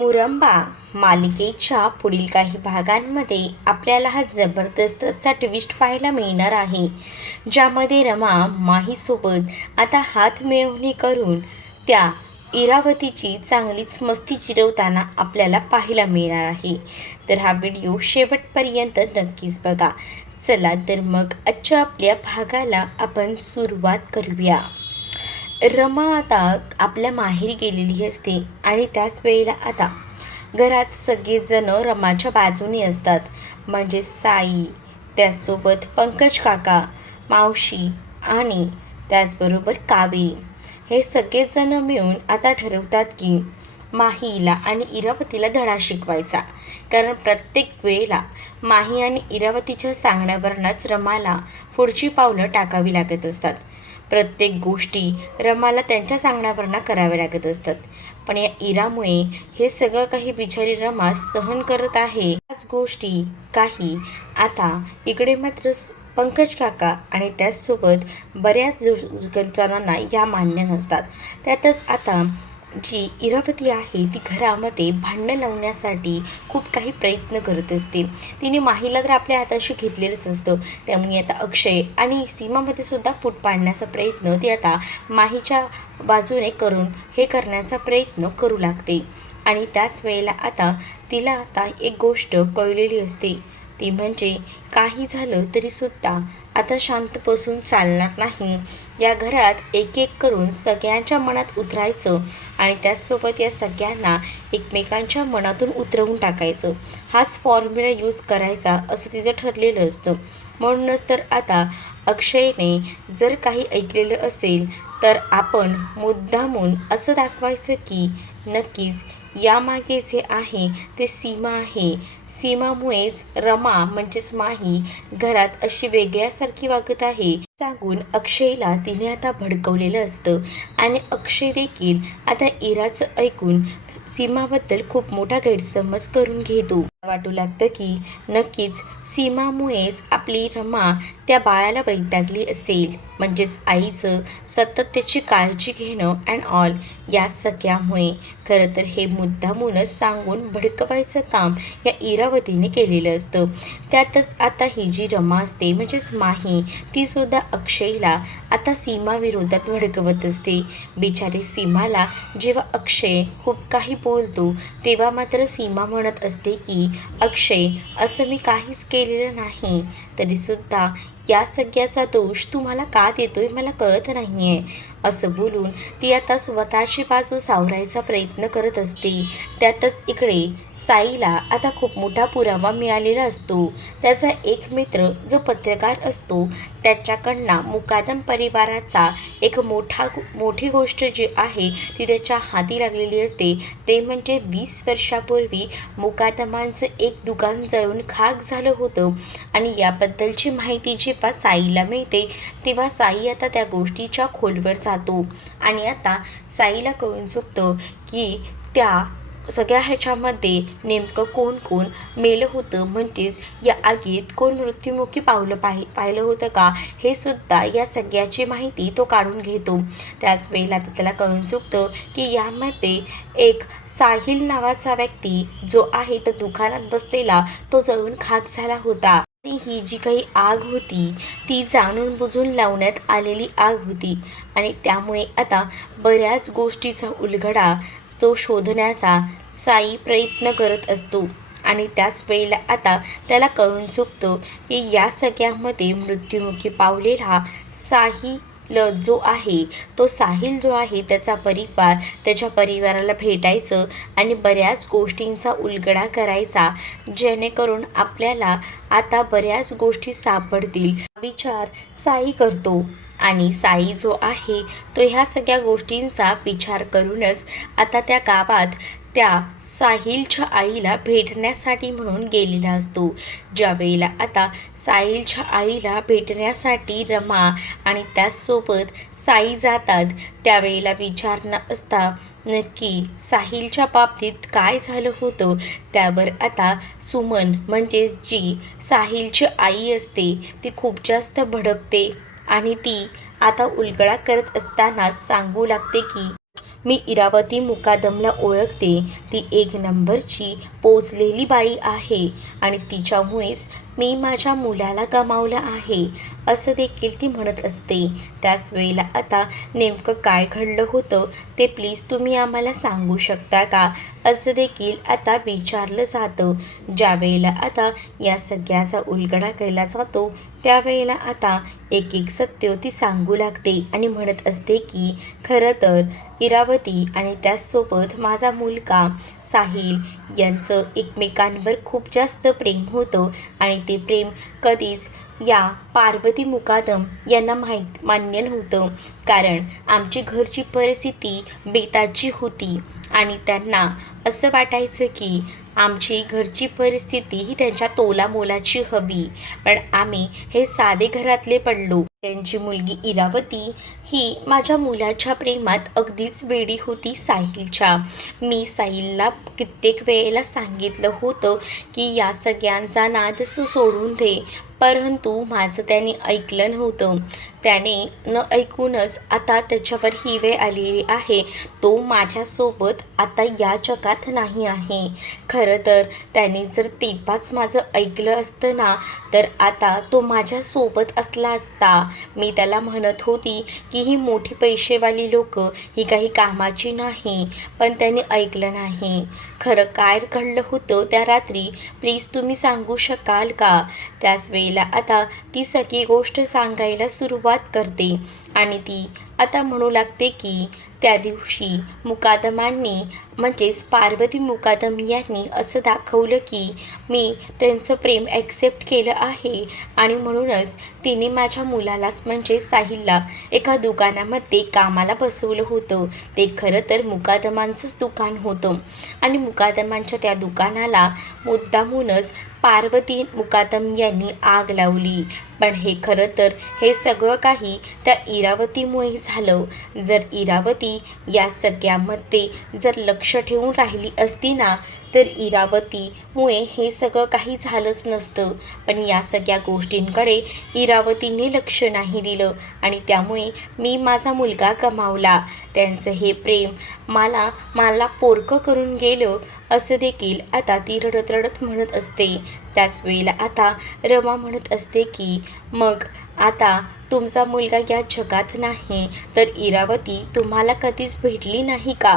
मुरंबा मालिकेच्या पुढील काही भागांमध्ये आपल्याला हा जबरदस्त असा ट्विस्ट पाहायला मिळणार आहे ज्यामध्ये रमा माहीसोबत आता हात मिळवणी करून त्या इरावतीची चांगलीच मस्ती चिरवताना आपल्याला पाहायला मिळणार आहे. तर हा व्हिडिओ शेवटपर्यंत नक्कीच बघा. चला तर मग आजच्या आपल्या भागाला आपण सुरुवात करूया. रमा आता आपल्या माहेरी गेलेली असते आणि त्याच वेळेला आता घरात सगळेजण रमाच्या बाजूने असतात. म्हणजे साई त्याचसोबत पंकज काका मावशी आणि त्याचबरोबर कावेरी. हे सगळेजण मिळून आता ठरवतात की माहीला आणि इरावतीला धडा शिकवायचा. कारण प्रत्येक वेळेला माही आणि इरावतीच्या सांगण्यावरनंच रमाला पुढची पावलं टाकावी लागत असतात. प्रत्येक गोष्टी रमाला त्यांच्या सांगण्यावरनं कराव्या लागत असतात. पण या इरामुळे हे सगळं काही बिचारी रमा सहन करत आहे. याच गोष्टी काही आता इकडे मात्र पंकज काका आणि त्याचसोबत बऱ्याच जु- जणांना या मान्य नसतात. त्यातच आता जी इरावती आहे ती घरामध्ये भांडणं लावण्यासाठी खूप काही प्रयत्न करत असते. तिने माहीला तर आपल्या हाताशी घेतलेलंच असतं. त्यामुळे आता अक्षय आणि सीमामध्ये सुद्धा फूट पाडण्याचा प्रयत्न ती आता माहीच्या बाजूने करून हे करण्याचा प्रयत्न करू लागते. आणि त्याच वेळेला आता तिला आता एक गोष्ट कळलेली असते. ती म्हणजे काही झालं तरीसुद्धा आता शांत बसून चालणार नाही. या घरात एक एक करून सगळ्यांच्या मनात उतरायचं आणि त्याचसोबत या सगळ्यांना एकमेकांच्या मनातून उतरवून टाकायचं. हाच फॉर्म्युला यूज करायचा असं तिचं ठरलेलं असतं. म्हणूनच तर आता अक्षयने जर काही ऐकलेलं असेल तर आपण मुद्दामून असं दाखवायचं की नक्कीच यामागे जे आहे ते सीमा आहे. सीमामुळेच रमा म्हणजेच माही घरात अशी वेगळ्यासारखी वागत आहे सांगून अक्षयला तिने आता भडकवलेलं असतं. आणि अक्षय देखील आता इराचं ऐकून सीमाबद्दल खूप मोठा गैरसमज करून घेतो. वाटू लागतं की नक्कीच सीमामुळेच आपली रमा त्या बाळाला वैतागली असेल. म्हणजेच आईचं सतत त्याची काळजी घेणं अँड ऑल या सगळ्यामुळे खरं तर हे मुद्दामूनच सांगून भडकवायचं काम या इरावतीने केलेलं असतं. त्यातच आता ही जी रमा असते म्हणजेच माही तीसुद्धा अक्षयला आता सीमाविरोधात भडकवत असते. बिचारी सीमाला जेव्हा अक्षय खूप काही बोलतो तेव्हा मात्र सीमा म्हणत असते की अक्षय असं मी काहीच केलेलं नाही. तरीसुद्धा या सगळ्याचा दोष तुम्हाला का देतोय मला कळत नाही आहे असं बोलून ती आता स्वतःची बाजू सावरायचा प्रयत्न करत असते. त्यातच इकडे साईला आता खूप मोठा पुरावा मिळालेला असतो. त्याचा एक मित्र जो पत्रकार असतो त्याच्याकडनं मुकादम परिवाराचा एक मोठा मोठी गोष्ट जी आहे ती त्याच्या हाती लागलेली असते. ते म्हणजे वीस वर्षापूर्वी मुकादमांचं एक दुकान जळून खाक झालं होतं. आणि याबद्दलची माहिती जी जेव्हा साईला मिळते तेव्हा साई आता त्या गोष्टीच्या खोलवर जातो. आणि आता साईला कळून चुकतं की त्या सगळ्या ह्याच्यामध्ये नेमकं कोण कोण मेलं होतं. म्हणजेच या आगीत कोण मृत्युमुखी पावलं पाहि पाहिलं होतं का? हे सुद्धा या सगळ्याची माहिती तो काढून घेतो. त्याच वेळेला तर त्याला कळून चुकतं की यामध्ये एक साहिल नावाचा व्यक्ती जो आहे तो दुकानात बसलेला तो जळून खाक झाला होता. ही जी काही आग होती ती जाणून बुजून लावण्यात आलेली आग होती. आणि त्यामुळे आता बऱ्याच गोष्टीचा उलगडा तो शोधण्याचा साई प्रयत्न करत असतो. आणि त्याच वेळेला आता त्याला कळून चुकतं की या सगळ्यामध्ये मृत्युमुखी पावलेला ल जो आहे तो साहिल जो आहे त्याचा परिवार त्याच्या परिवाराला भेटायचं आणि बऱ्याच गोष्टींचा उलगडा करायचा जेणेकरून आपल्याला आता बऱ्याच गोष्टी सापडतील. विचार साई करतो आणि साई जो आहे तो ह्या सगळ्या गोष्टींचा विचार करूनच आता त्या गावात त्या साहिलच्या आईला भेटण्यासाठी म्हणून गेलेला असतो. ज्यावेळेला आता साहिलच्या आईला भेटण्यासाठी रमा आणि त्याचसोबत साई जातात त्यावेळेला विचारणं असता नक्की साहिलच्या बाबतीत काय झालं होतं? त्यावर आता सुमन म्हणजेच जी साहिलची आई असते ती खूप जास्त भडकते आणि ती आता उलगडा करत असतानाच सांगू लागते की मी इरावती मुकादमला ओळखते. ती एक नंबरची पोचलेली बाई आहे आणि तिच्यामुळेच मी माझ्या मुलाला गमावलं आहे. असं देखील ती म्हणत असते. त्याच वेळेला आता नेमकं काय घडलं होतं ते प्लीज तुम्ही आम्हाला सांगू शकता का? असं देखील आता विचारलं जातं. ज्या वेळेला आता या सगळ्याचा उलगडा केला जातो त्यावेळेला आता एक एक सत्य ती सांगू लागते आणि म्हणत असते की खरं तर इरावती आणि त्याचसोबत माझा मुलगा साहिल यांचं एकमेकांवर खूप जास्त प्रेम होतं आणि ते प्रेम कधीच या पार्वती मुकादम यांना माहीत मान्य नव्हतं. कारण आमची घरची परिस्थिती बेताची होती आणि त्यांना असं वाटायचं की आमची घरची परिस्थिती ही त्यांच्या तोलामोलाची हवी. पण आम्ही हे साधे घरातले पडलो. त्यांची मुलगी इरावती ही माझ्या मुलाच्या प्रेमात अगदीच वेडी होती साहिलच्या. मी साहिलला कित्येक वेळेला सांगितलं होतं की या सगळ्यांचा नाद सोडून दे. परंतु माझं त्याने ऐकलं नव्हतं. त्याने न ऐकूनच आता त्याच्यावर ही वेळ आलेली आहे. तो माझ्यासोबत आता या जगात नाही आहे. खरं तर त्याने जर तेव्हाच माझं ऐकलं असतं ना तर आता तो माझ्यासोबत असला असता. मी त्याला म्हणत होती की ही मोठी पैसेवाली लोक ही काही कामाची नाही पण त्याने ऐकलं नाही. खरं काय घडलं होतं त्या रात्री प्लीज तुम्ही सांगू शकाल का? त्याच वेळेला आता ती सगळी गोष्ट सांगायला सुरुवात करते. आणि ती आता म्हणू लागते की त्या दिवशी मुकादमांनी म्हणजेच पार्वती मुकादम यांनी असं दाखवलं की मी त्यांचं प्रेम ॲक्सेप्ट केलं आहे आणि म्हणूनच तिने माझ्या मुलालाच म्हणजे साहिलला एका दुकानामध्ये कामाला बसवलं होतं. ते खरं तर मुकादमांचंच दुकान होतं. आणि मुकादमांच्या त्या दुकानाला मुद्दामूनच पार्वती मुकादम यांनी आग लावली. पण हे खरं तर हे सगळं काही त्या इरावतीमुळे झालं. जर इरावती या सगळ्यामध्ये जर लक्ष ठेवून राहिली असती ना तर इरावतीमुळे हे सगळं काही झालंच नसतं. पण या सगळ्या गोष्टींकडे इरावतीने लक्ष नाही दिलं आणि त्यामुळे मी माझा मुलगा गमावला. त्यांचं हे प्रेम मला मला पोरकं करून गेलं असं देखील आता ती रडत रडत म्हणत असते. त्याच वेळेला आता रमा म्हणत असते की मग आता तुमचा मुलगा या जगात नाही तर इरावती तुम्हाला कधीच भेटली नाही का?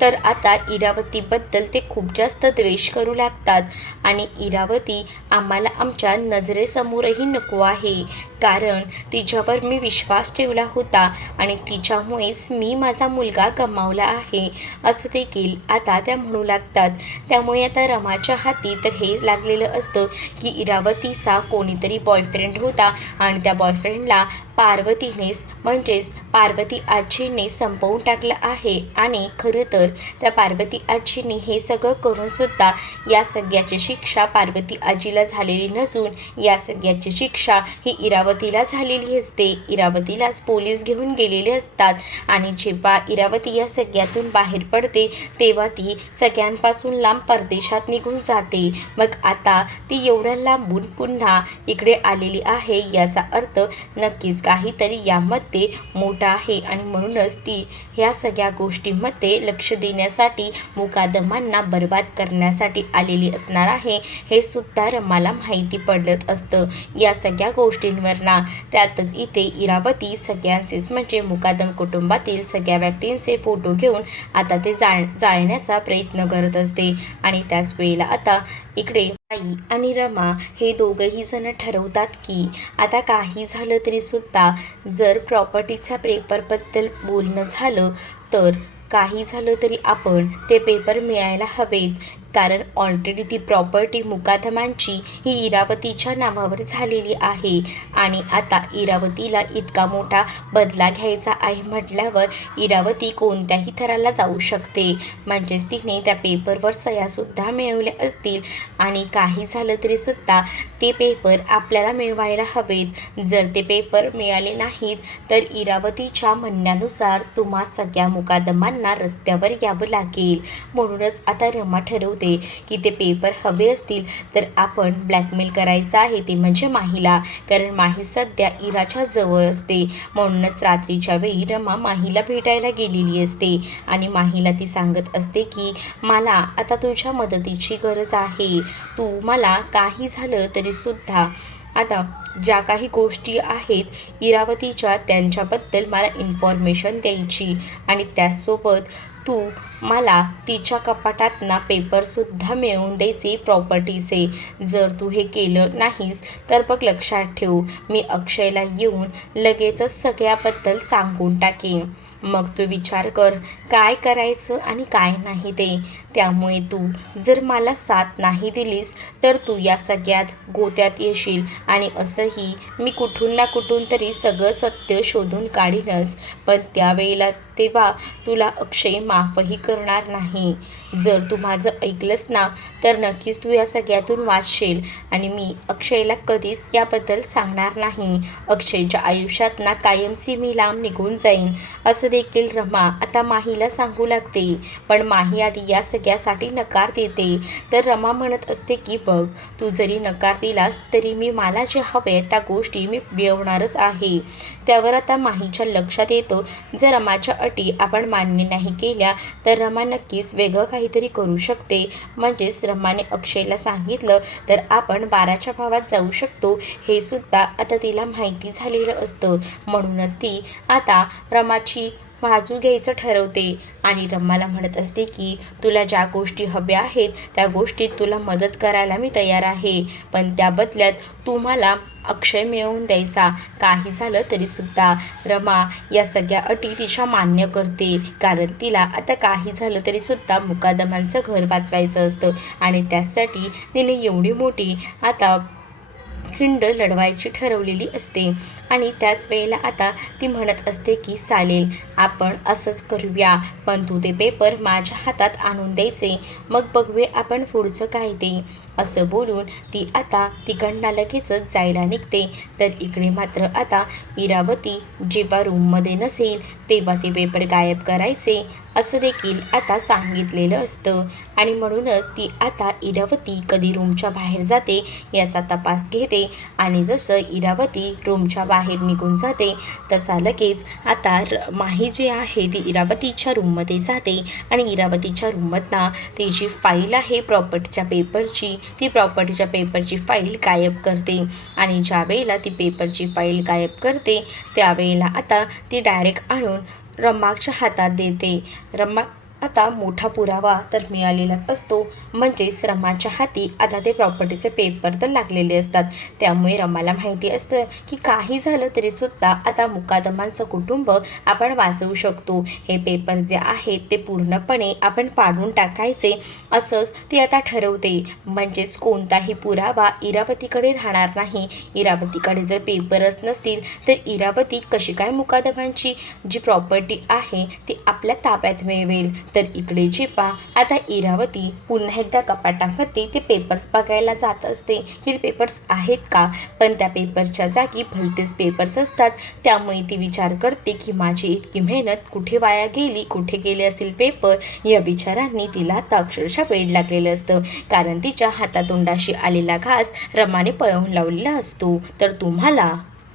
तर आता इरावतीबद्दल ते खूप जास्त द्वेष करू लागतात आणि इरावती आम्हाला आमच्या नजरेसमोरही नको आहे. कारण तिच्यावर मी विश्वास ठेवला होता आणि तिच्यामुळेच मी माझा मुलगा गमावला आहे असं देखील आता त्या म्हणू लागतात. त्यामुळे आता रमाच्या हाती तर हे लागलेलं असतं की इरावतीचा कोणीतरी बॉयफ्रेंड होता आणि त्या boyfriend nila पार्वतीनेच म्हणजेच पार्वती आजीने संपवून टाकलं आहे. आणि खरं तर त्या पार्वती आजीने हे सगळं करूनसुद्धा या सगळ्याची शिक्षा पार्वती आजीला झालेली नसून या सगळ्याची शिक्षा ही इरावतीला झालेली असते. इरावतीलाच पोलीस घेऊन गेलेले असतात. आणि जेव्हा इरावती या सगळ्यातून बाहेर पडते तेव्हा ती सगळ्यांपासून लांब परदेशात निघून जाते. मग आता ती एवढ्या लांबून पुन्हा इकडे आलेली आहे याचा अर्थ नक्कीच काहीतरी यामध्ये मोठा आहे. आणि म्हणूनच ती ह्या सगळ्या गोष्टींमध्ये लक्ष देण्यासाठी मुकादमांना बर्बाद करण्यासाठी आलेली असणार आहे. हे सुद्धा रमाला माहिती पडत असतं. या सगळ्या गोष्टींवर ना त्यातच इथे इरावती सगळ्यांचेच म्हणजे मुकादम कुटुंबातील सगळ्या व्यक्तींचे फोटो घेऊन आता ते जाळ जाळण्याचा प्रयत्न करत असते. आणि त्याच वेळेला आता इकडे आई आणि रमा हे दोघंही जण ठरवतात की आता काही झालं तरी सुद्धा जर प्रॉपर्टीच्या पेपरबद्दल बोलणं झालं तर काही झालं तरी आपण ते पेपर मिळायला हवेत. कारण ऑलरेडी ती प्रॉपर्टी मुकादमांची ही इरावतीच्या नावावर झालेली आहे. आणि आता इरावतीला इतका मोठा बदला घ्यायचा आहे म्हटल्यावर इरावती कोणत्याही थराला जाऊ शकते. म्हणजेच तिने त्या पेपरवर सह्यासुद्धा मिळवल्या असतील. आणि काही झालं तरी सुद्धा ते पेपर आपल्याला मिळवायला हवेत. जर ते पेपर मिळाले नाहीत तर इरावतीच्या म्हणण्यानुसार तुम्हा सगळ्या मुकादमांना रस्त्यावर यावं लागेल. म्हणूनच आता रमा ठरवते होते की ते पेपर हवे असतील तर आपण ब्लॅकमेल करायचं आहे ते म्हणजे माहीला. कारण माही सध्या इराच्या जवळ असते. म्हणूनच रात्रीच्या वेळी रमा माहीला भेटायला गेलेली असते. आणि माहीला ती सांगत असते की मला आता तुझ्या मदतीची गरज आहे. तू मला काही झालं तरी सुद्धा. आता ज्या काही गोष्टी आहेत इरावतीच्या त्यांच्याबद्दल मला इन्फॉर्मेशन द्यायची. आणि त्याचसोबत तू मला तिच्या कपाटात ना पेपरसुद्धा मिळवून द्यायचे प्रॉपर्टीचे जर तू हे केलं नाहीस तर बघ लक्षात ठेव. मी अक्षयला येऊन लगेचच सगळ्याबद्दल सांगून टाकेन. मग तू विचार कर काय करायचं आणि काय नाही ते. त्यामुळे तू जर मला साथ नाही दिलीस तर तू या सगळ्यात गोत्यात येशील. आणि असंही मी कुठून ना कुठून तरी सगळं सत्य शोधून काढीनच पण त्यावेळेला तेव्हा तुला अक्षय माफही करणार नाही. जर तू माझं ऐकलंस ना तर नक्कीच तू या सगळ्यातून वाचशील. आणि मी अक्षयला कधीच याबद्दल सांगणार नाही. अक्षयच्या आयुष्यात ना कायमची मी लांब निघून जाईन असं देखील रमा आता माहीला सांगू लागते. पण माही आधी या सगळ्यासाठी नकार देते. तर रमा म्हणत असते की बघ तू जरी नकार दिलास तरी मी मला जे हवे त्या गोष्टी मी मिळवणारच आहे. त्यावर आता माहीच्या लक्षात येतं जर रमाच्या अटी आपण मान्य नाही केल्या तर रमा नक्कीच वेगळं काहीतरी करू शकते. म्हणजेच रमाने अक्षयला सांगितलं तर आपण बाराच्या भावात जाऊ शकतो हे सुद्धा आता तिला माहिती झालेलं असतं. म्हणूनच ती आता रमाची बाजू घ्यायचं ठरवते. आणि रम्माला म्हणत असते की तुला ज्या गोष्टी हव्या आहेत त्या गोष्टीत तुला मदत करायला मी तयार आहे. पण त्या बदल्यात तू मला अक्षय मिळवून द्यायचा. काही झालं तरीसुद्धा रमा या सगळ्या अटी तिच्या मान्य करते. कारण तिला आता काही झालं तरीसुद्धा मुकादमांचं घर वाचवायचं असतं. आणि त्यासाठी तिने एवढी मोठी आता खिंड लढवायची ठरवलेली असते. आणि त्याच वेळेला आता ती म्हणत असते की चालेल आपण असंच करूया. पण तू ते पेपर माझ्या हातात आणून द्यायचे. मग बघूया आपण पुढचं काय ते. असं बोलून ती आता तिकडनं लगेचच जायला निघते. तर इकडे मात्र आता इरावती जेव्हा रूममध्ये नसेल तेव्हा ते पेपर गायब करायचे असं देखील आता सांगितलेलं असतं. आणि म्हणूनच ती आता इरावती कधी रूमच्या बाहेर जाते याचा तपास घेते. आणि जसं इरावती रूमच्या बाहेर निघून जाते तसा लगेच आता र माही जी आहे ती इरावतीच्या रूममध्ये जाते. आणि इरावतीच्या रूममधनं ती जी फाईल आहे प्रॉपर्टीच्या पेपरची ती प्रॉपर्टीच्या पेपरची फाईल गायब करते. आणि ज्या वेळेला ती पेपरची फाईल गायब करते त्यावेळेला आता ती डायरेक्ट आणून रम्माच्या हातात देते. रमा आता मोठा पुरावा तर मिळालेलाच असतो. म्हणजेच रमाच्या हाती आता ते प्रॉपर्टीचे पेपर तर लागलेले असतात. त्यामुळे रमाला माहिती असतं की काही झालं तरी सुद्धा आता मुकादमांचं कुटुंब आपण वाचवू शकतो. हे पेपर जे आहेत ते पूर्णपणे आपण पाडून टाकायचे असंच ती आता ठरवते. म्हणजेच कोणताही पुरावा इरावतीकडे राहणार नाही. इरावतीकडे जर पेपरच नसतील तर इरावती कशी काय मुकादमांची जी प्रॉपर्टी आहे ती आपल्या ताब्यात मिळवेल? तर इकडे झेपा आता इरावती पुन्हा एकदा कपाटामध्ये ते पेपर्स बघायला जात असते. की पेपर्स आहेत का? पण त्या पेपरच्या जागी भलतेच पेपर्स असतात. त्यामुळे ती विचार करते की माझी इतकी मेहनत कुठे वाया गेली? कुठे गेले असतील पेपर या विचारांनी तिला आता अक्षरशः वेळ लागलेलं असतं. कारण तिच्या हातातोंडाशी आलेला घास रमाने पळवून लावलेला असतो. तर तुम्हाला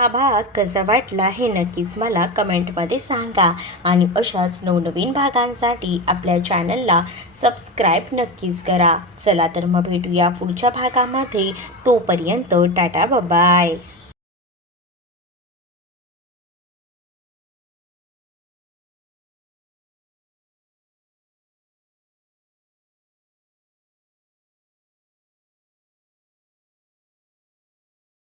हा भाग कसा वाटला हे नक्कीच मला कमेंटमध्ये सांगा. आणि अशाच नवनवीन भागांसाठी आपल्या चॅनलला सबस्क्राईब नक्कीच करा. चला तर मग भेटूया पुढच्या भागामध्ये. तोपर्यंत टाटा बाय